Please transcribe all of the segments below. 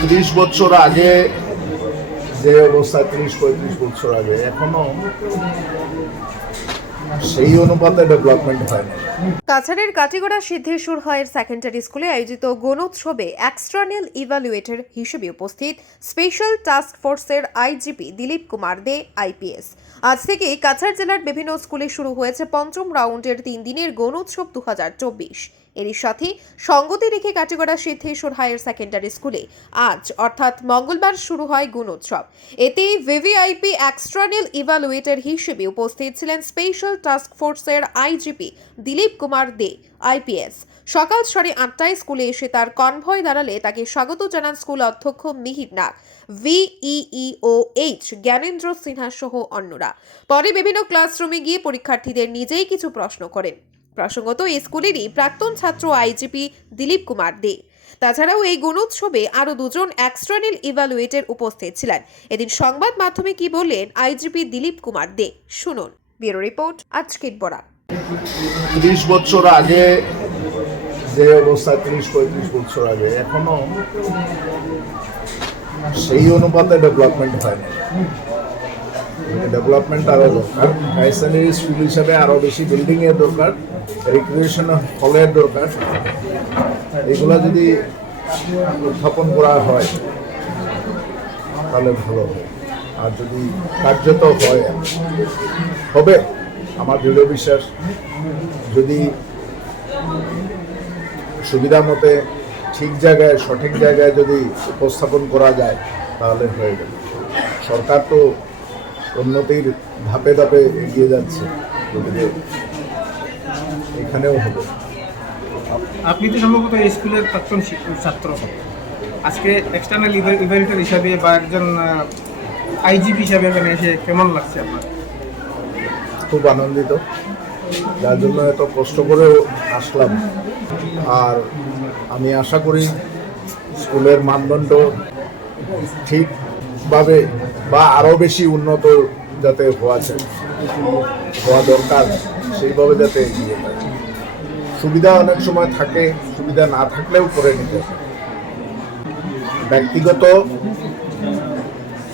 30 বছর আগে যে অবস্থা, 30-35 বছর আগে, এখনো সেই অনুপাতে ডেভেলপমেন্ট হয়নি। কাছাড়ের কাটিগড়া সিদ্ধেশ্বর হায়ার সেকেন্ডারি স্কুলে আয়োজিত গণোৎসবে এক্সটার্নাল ইভ্যালুয়েটর হিসেবে উপস্থিত স্পেশাল টাস্ক ফোর্সের আইজিপি দিলীপ কুমার দে আইপিএস। আজ থেকে কাছাড় জেলার বিভিন্ন স্কুলে শুরু হয়েছে পঞ্চম রাউন্ডের 3 দিনের গণোৎসব 2024। এরই সাথে সঙ্গতি রেখে কাটিগড়া সিদ্ধেশ্বর হায়ার সেকেন্ডারি স্কুলে আজ অর্থাৎ মঙ্গলবার শুরু হয় গুণোৎসব। এতে ভিভিআইপি এক্সটার্নাল ইভ্যালুয়েটর হিসেবে উপস্থিত ছিলেন স্পেশাল টাস্ক ফোর্সের আইজিপি দিলীপ কুমার দে আইপিএস। সকাল 8:30টায় স্কুলে এসে তার কনভয় দাঁড়ালে তাকে স্বাগত জানান স্কুল অধ্যক্ষ মিহির নাগ, ভিইইওএইচ জ্ঞানেন্দ্র সিনহা সহ অন্যরা। পরে বিভিন্ন ক্লাসরুমে গিয়ে পরীক্ষার্থীদের নিজেই কিছু প্রশ্ন করেন। প্রসঙ্গত এই স্কুলেরই প্রাক্তন ছাত্র আইজিপি দিলীপ কুমার দে। তাছাড়াও এই গুণোৎসবে আরো 2 জন এক্সটার্নাল ইভ্যালুয়েটর উপস্থিত ছিলেন। এদিন সংবাদ মাধ্যমে কি বললেন আইজিপি দিলীপ কুমার দে, শুনুন। ব্যুরো রিপোর্ট, আজকের বরাক। 30 বছর আগে যে অবস্থা, 30-35 বছর আগে, এখনো সেই অনুপাতে ডেভেলপমেন্ট হয়নি। ডেভেলপমেন্ট আরো দরকার। হাই সেকেন্ডারি স্কুল হিসাবে আরো বেশি বিল্ডিং এর দরকার, রিক্রিয়েশন হলের দরকার। এগুলা যদি উত্থাপন করা হয় তাহলে ভালো হবে। আর যদি কার্যত হবে, আমার দৃঢ় বিশ্বাস, যদি সুবিধা মতে ঠিক জায়গায়, সঠিক জায়গায় যদি উপস্থাপন করা যায় তাহলে হয়ে যাবে। সরকার তো উন্নতির ধাপে ধাপে এগিয়ে যাচ্ছে, এখানেও হবে। আপনি তো সম্ভবত এই স্কুলের প্রাক্তন ছাত্র, আজকে এক্সটার্নাল ইভ্যালুয়েটর হিসাবে বা একজন আইজিপি হিসাবে এখানে এসে কেমন লাগছে আপনার? খুব আনন্দিত, যার জন্য এত কষ্ট করেও আসলাম। আর আমি আশা করি স্কুলের মানদণ্ড ঠিকভাবে বা আরও বেশি উন্নত যাতে হওয়া দরকার, সেইভাবে যাতে এগিয়ে যায়। সুবিধা অনেক সময় থাকে, সুবিধা না থাকলেও করে নিতে হবে। ব্যক্তিগত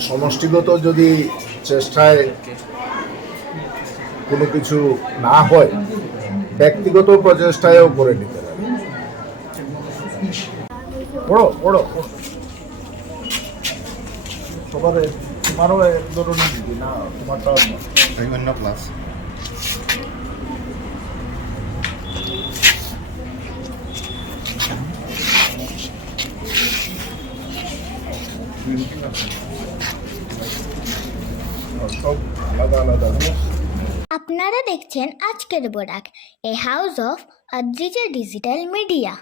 সমষ্টিগত যদি চেষ্টায় কোনো কিছু না হয়, ব্যক্তিগত প্রচেষ্টায়ও করে নিতে হবে। পড়ো পড়ো সবার, তোমারও এক ধরনের দিদি না, তোমারটাও বিভিন্ন ক্লাস। সব আলাদা আলাদা। আপনারা দেখছেন আজকের Barak, a house of Adrija digital media.